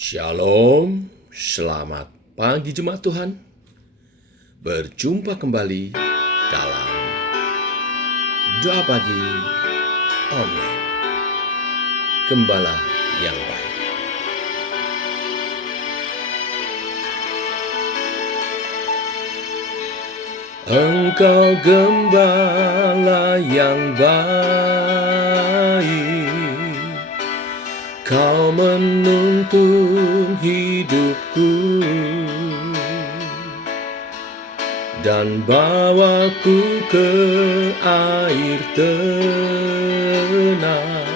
Shalom, selamat pagi jemaat Tuhan. Berjumpa kembali dalam doa pagi online. Gembala yang baik. Engkau gembala yang baik, Kau menuntun hidupku dan bawaku ke air tenang,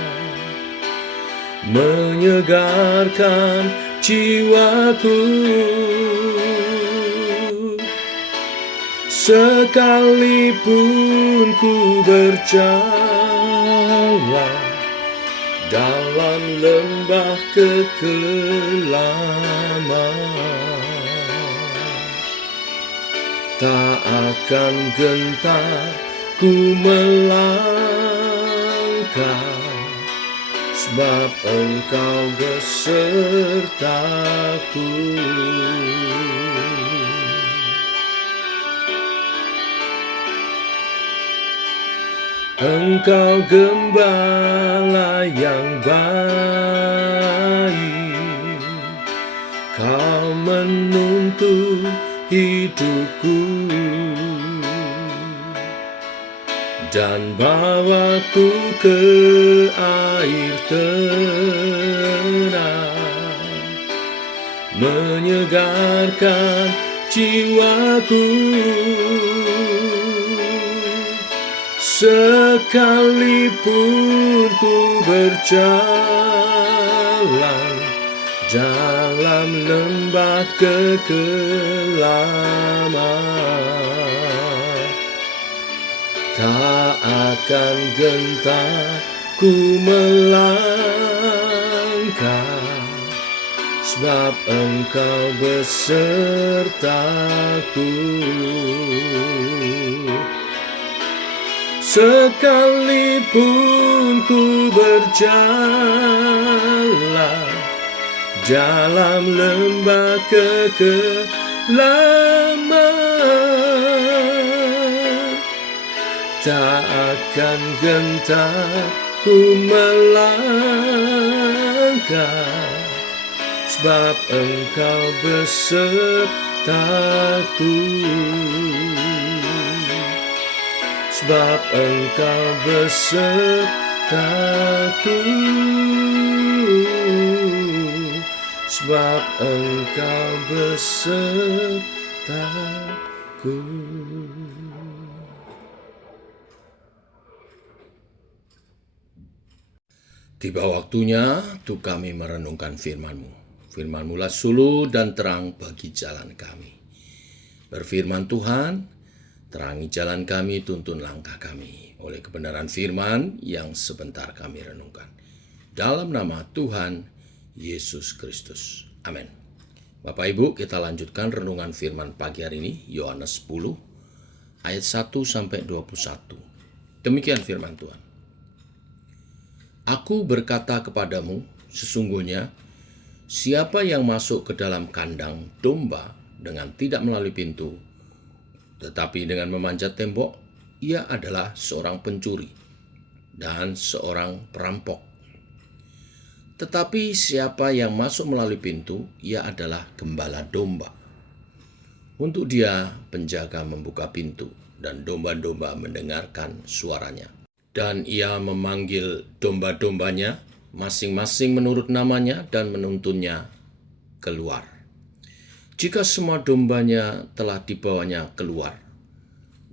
menyegarkan jiwaku. Sekalipun ku berjalan dalam lembah kekelaman, tak akan gentar ku melangkah, sebab Engkau besertaku. Engkau gembala yang baik, Kau menuntun hidupku dan bawaku ke air tenang, menyegarkan jiwaku. Sekalipun ku berjalan dalam lembah kekelaman, tak akan gentar ku melangkah, sebab Engkau besertaku. Sekalipun ku berjalan dalam lembah kekelaman, tak akan gentar ku melangkah, sebab Engkau besertaku. Sebab Engkau besertaku, sebab Engkau besertaku. Tiba waktunya untuk kami merenungkan firman-Mu. Firman-Mu lah suluh dan terang bagi jalan kami. Berfirman Tuhan, terangi jalan kami, tuntun langkah kami oleh kebenaran firman yang sebentar kami renungkan. Dalam nama Tuhan Yesus Kristus. Amin. Bapak Ibu, kita lanjutkan renungan firman pagi hari ini, Yohanes 10, ayat 1-21. Demikian firman Tuhan. Aku berkata kepadamu, sesungguhnya siapa yang masuk ke dalam kandang domba dengan tidak melalui pintu, tetapi dengan memanjat tembok, ia adalah seorang pencuri dan seorang perampok. Tetapi siapa yang masuk melalui pintu, ia adalah gembala domba. Untuk dia penjaga membuka pintu, dan domba-domba mendengarkan suaranya. Dan ia memanggil domba-dombanya, masing-masing menurut namanya, dan menuntunnya keluar. Jika semua dombanya telah dibawanya keluar,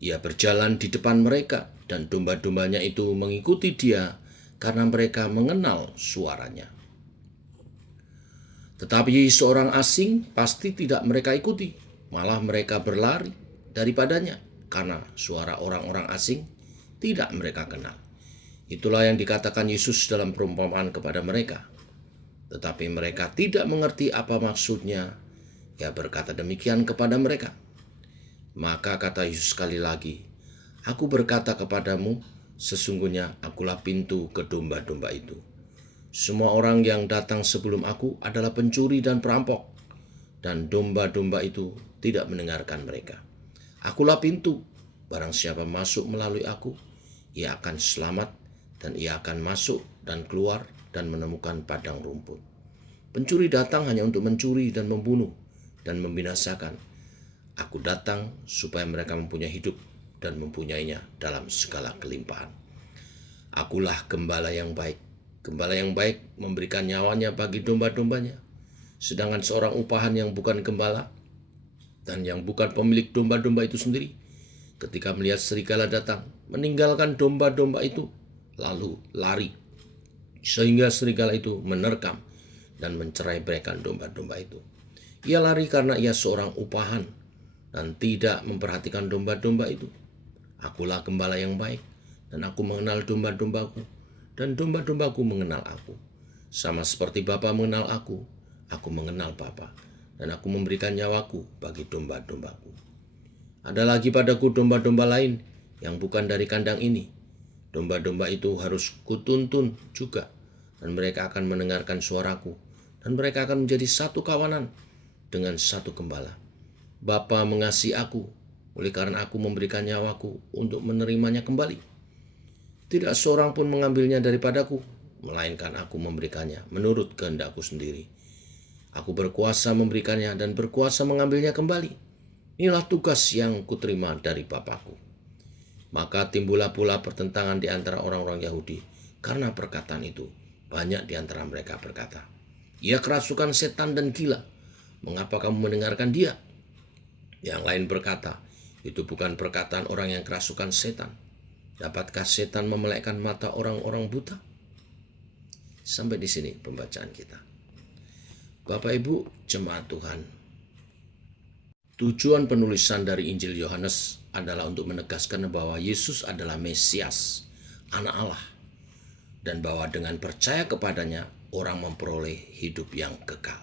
ia berjalan di depan mereka, dan domba-dombanya itu mengikuti dia karena mereka mengenal suaranya. Tetapi seorang asing pasti tidak mereka ikuti, malah mereka berlari daripadanya karena suara orang-orang asing tidak mereka kenal. Itulah yang dikatakan Yesus dalam perumpamaan kepada mereka. Tetapi mereka tidak mengerti apa maksudnya. Ia berkata demikian kepada mereka. Maka kata Yesus sekali lagi, Aku berkata kepadamu, sesungguhnya akulah pintu ke domba-domba itu. Semua orang yang datang sebelum aku adalah pencuri dan perampok, dan domba-domba itu tidak mendengarkan mereka. Akulah pintu, barang siapa masuk melalui aku, ia akan selamat, dan ia akan masuk dan keluar dan menemukan padang rumput. Pencuri datang hanya untuk mencuri dan membunuh dan membinasakan. Aku datang supaya mereka mempunyai hidup dan mempunyainya dalam segala kelimpahan. Akulah gembala yang baik. Gembala yang baik memberikan nyawanya bagi domba-dombanya. Sedangkan seorang upahan yang bukan gembala dan yang bukan pemilik domba-domba itu sendiri, ketika melihat serigala datang, meninggalkan domba-domba itu, lalu lari. Sehingga serigala itu menerkam dan mencerai-beraikan domba-domba itu. Ia lari karena ia seorang upahan dan tidak memperhatikan domba-domba itu. Akulah gembala yang baik, dan aku mengenal domba-dombaku, dan domba-dombaku mengenal aku. Sama seperti Bapa mengenal aku mengenal Bapa, dan aku memberikan nyawaku bagi domba-dombaku. Ada lagi padaku domba-domba lain yang bukan dari kandang ini. Domba-domba itu harus kutuntun juga, dan mereka akan mendengarkan suaraku, dan mereka akan menjadi satu kawanan dengan satu gembala. Bapa mengasihi aku, oleh karena aku memberikan nyawaku untuk menerimanya kembali. Tidak seorang pun mengambilnya daripadaku, melainkan aku memberikannya menurut kehendakku sendiri. Aku berkuasa memberikannya dan berkuasa mengambilnya kembali. Inilah tugas yang kuterima dari Bapakku. Maka timbullah pula pertentangan di antara orang-orang Yahudi. Karena perkataan itu, banyak di antara mereka berkata, "Ia kerasukan setan dan gila. Mengapa kamu mendengarkan dia?" Yang lain berkata, "Itu bukan perkataan orang yang kerasukan setan. Dapatkah setan memelekkan mata orang-orang buta?" Sampai di sini pembacaan kita. Bapak Ibu jemaat Tuhan, tujuan penulisan dari Injil Yohanes adalah untuk menegaskan bahwa Yesus adalah Mesias, Anak Allah, dan bahwa dengan percaya kepadanya orang memperoleh hidup yang kekal.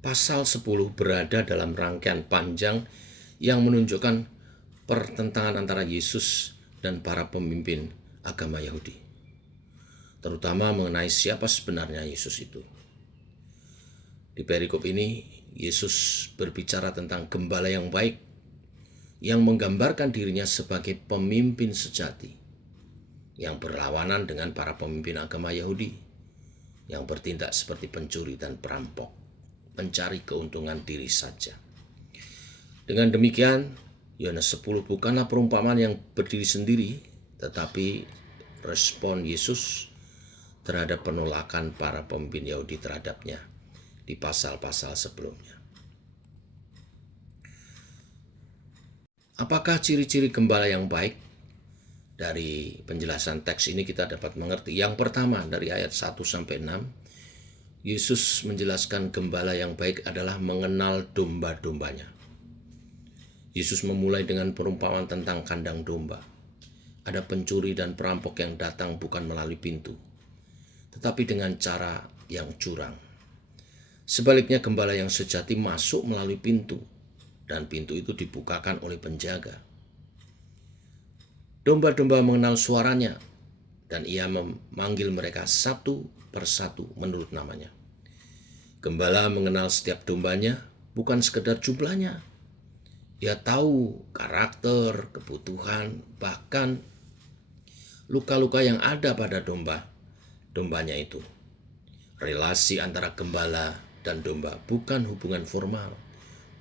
Pasal 10 berada dalam rangkaian panjang yang menunjukkan pertentangan antara Yesus dan para pemimpin agama Yahudi, terutama mengenai siapa sebenarnya Yesus itu. Di perikop ini, Yesus berbicara tentang gembala yang baik yang menggambarkan dirinya sebagai pemimpin sejati yang berlawanan dengan para pemimpin agama Yahudi yang bertindak seperti pencuri dan perampok, mencari keuntungan diri saja. Dengan demikian, Yohanes 10 bukanlah perumpamaan yang berdiri sendiri, tetapi respon Yesus terhadap penolakan para pemimpin Yahudi terhadapnya di pasal-pasal sebelumnya. Apakah ciri-ciri gembala yang baik? Dari penjelasan teks ini kita dapat mengerti. Yang pertama dari ayat 1 sampai 6, Yesus menjelaskan gembala yang baik adalah mengenal domba-dombanya. Yesus memulai dengan perumpamaan tentang kandang domba. Ada pencuri dan perampok yang datang bukan melalui pintu, tetapi dengan cara yang curang. Sebaliknya gembala yang sejati masuk melalui pintu, dan pintu itu dibukakan oleh penjaga. Domba-domba mengenal suaranya, dan ia memanggil mereka satu persatu menurut namanya. Gembala mengenal setiap dombanya, bukan sekedar jumlahnya. Ia tahu karakter, kebutuhan, bahkan luka-luka yang ada pada dombanya itu. Relasi antara gembala dan domba bukan hubungan formal,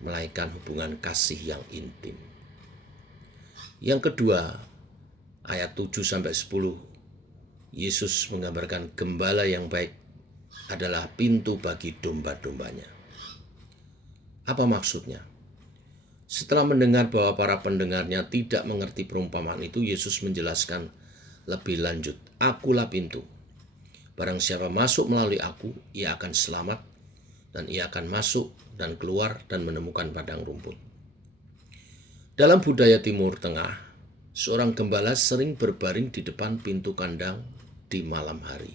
melainkan hubungan kasih yang intim. Yang kedua, ayat 7 sampai 10, Yesus menggambarkan gembala yang baik adalah pintu bagi domba-dombanya. Apa maksudnya? Setelah mendengar bahwa para pendengarnya tidak mengerti perumpamaan itu, Yesus menjelaskan lebih lanjut, "Akulah pintu. Barang siapa masuk melalui aku, ia akan selamat, dan ia akan masuk dan keluar dan menemukan padang rumput." Dalam budaya Timur Tengah, seorang gembala sering berbaring di depan pintu kandang di malam hari.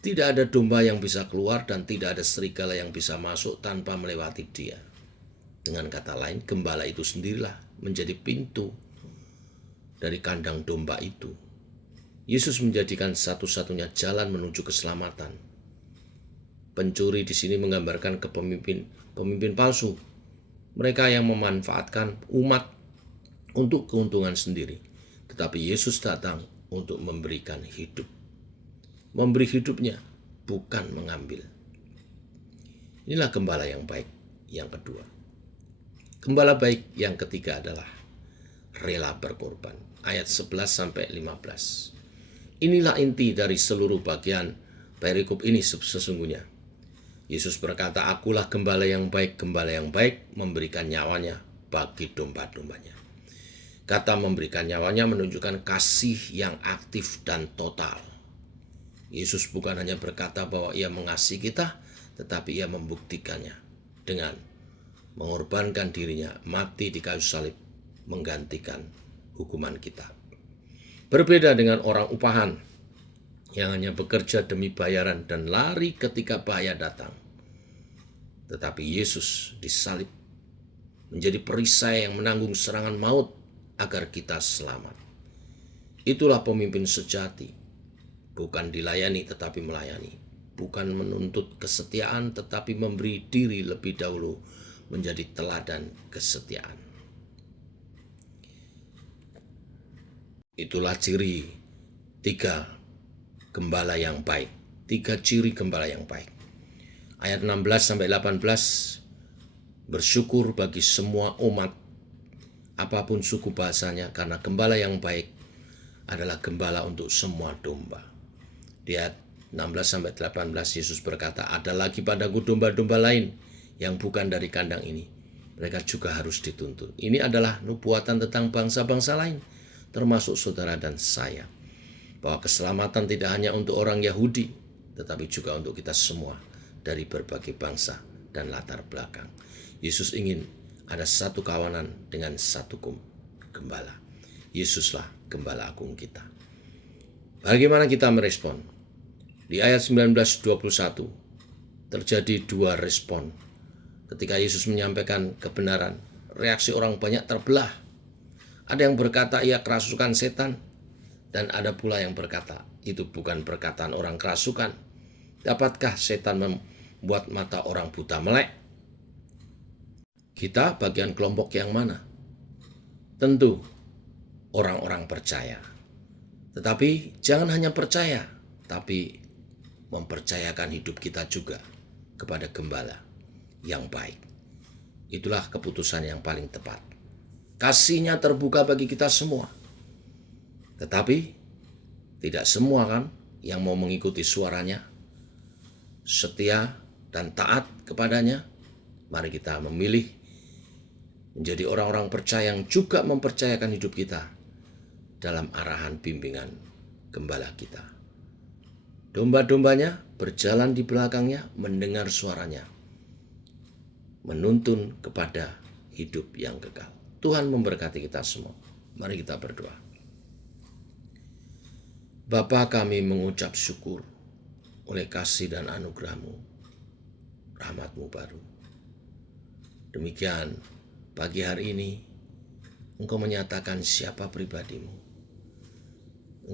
Tidak ada domba yang bisa keluar dan tidak ada serigala yang bisa masuk tanpa melewati dia. Dengan kata lain, gembala itu sendirilah menjadi pintu dari kandang domba itu. Yesus menjadikan satu-satunya jalan menuju keselamatan. Pencuri di sini menggambarkan pemimpin palsu. Mereka yang memanfaatkan umat untuk keuntungan sendiri. Tetapi Yesus datang untuk memberikan hidup. Memberi hidupnya, bukan mengambil. Inilah gembala yang baik yang kedua. Gembala baik yang ketiga adalah rela berkorban. Ayat 11-15. Inilah inti dari seluruh bagian perikop ini sesungguhnya. Yesus berkata, akulah gembala yang baik memberikan nyawanya bagi domba-dombanya. Kata memberikan nyawanya menunjukkan kasih yang aktif dan total. Yesus bukan hanya berkata bahwa ia mengasihi kita, tetapi ia membuktikannya dengan mengorbankan dirinya, mati di kayu salib, menggantikan hukuman kita. Berbeda dengan orang upahan yang hanya bekerja demi bayaran dan lari ketika bahaya datang. Tetapi Yesus disalib menjadi perisai yang menanggung serangan maut agar kita selamat. Itulah pemimpin sejati, bukan dilayani tetapi melayani, bukan menuntut kesetiaan tetapi memberi diri lebih dahulu menjadi teladan kesetiaan. Itulah ciri tiga gembala yang baik. Tiga ciri gembala yang baik. Ayat 16-18, bersyukur bagi semua umat, apapun suku bahasanya, karena gembala yang baik adalah gembala untuk semua domba. Di ayat 16-18 Yesus berkata, ada lagi padaku domba-domba lain yang bukan dari kandang ini. Mereka juga harus dituntun. Ini adalah nubuatan tentang bangsa-bangsa lain, termasuk saudara dan saya, bahwa keselamatan tidak hanya untuk orang Yahudi, tetapi juga untuk kita semua dari berbagai bangsa dan latar belakang. Yesus ingin ada satu kawanan dengan satu gembala. Yesuslah gembala agung kita. Bagaimana kita merespon? Di ayat 19-21 terjadi dua respon. Ketika Yesus menyampaikan kebenaran, reaksi orang banyak terbelah. Ada yang berkata ia kerasukan setan, dan ada pula yang berkata itu bukan perkataan orang kerasukan. Dapatkah setan membuat mata orang buta melek? Kita bagian kelompok yang mana? Tentu orang-orang percaya. Tetapi jangan hanya percaya, tapi mempercayakan hidup kita juga kepada gembala yang baik. Itulah keputusan yang paling tepat. Kasihnya terbuka bagi kita semua. Tetapi tidak semua kan yang mau mengikuti suaranya, setia dan taat kepadanya. Mari kita memilih menjadi orang-orang percaya yang juga mempercayakan hidup kita dalam arahan bimbingan gembala kita. Domba-dombanya berjalan di belakangnya, mendengar suaranya, menuntun kepada hidup yang kekal. Tuhan memberkati kita semua. Mari kita berdoa. Bapa, kami mengucap syukur oleh kasih dan anugerah-Mu, rahmat-Mu baru. Demikian pagi hari ini Engkau menyatakan siapa pribadi-Mu.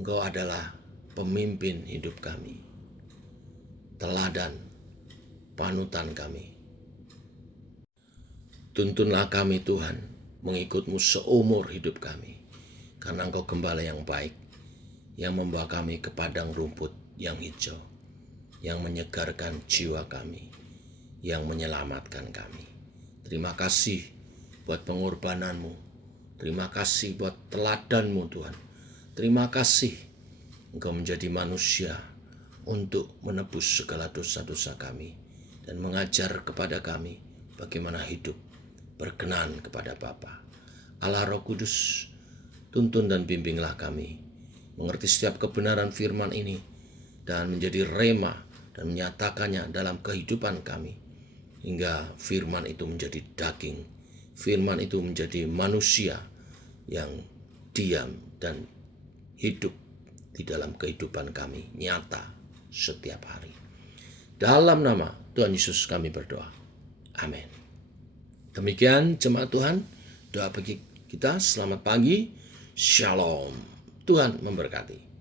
Engkau adalah pemimpin hidup kami, teladan, panutan kami. Tuntunlah kami Tuhan, mengikut-Mu seumur hidup kami, karena Engkau gembala yang baik, yang membawa kami ke padang rumput yang hijau, yang menyegarkan jiwa kami, yang menyelamatkan kami. Terima kasih buat pengorbanan-Mu, terima kasih buat teladan-Mu Tuhan, terima kasih Engkau menjadi manusia untuk menebus segala dosa-dosa kami, dan mengajar kepada kami bagaimana hidup berkenan kepada Bapa. Allah Roh Kudus, tuntun dan bimbinglah kami mengerti setiap kebenaran firman ini dan menjadi rema dan menyatakannya dalam kehidupan kami, hingga firman itu menjadi daging, firman itu menjadi manusia yang diam dan hidup di dalam kehidupan kami nyata setiap hari. Dalam nama Tuhan Yesus kami berdoa. Amin. Demikian jemaat Tuhan, doa bagi kita. Selamat pagi, shalom. Tuhan memberkati.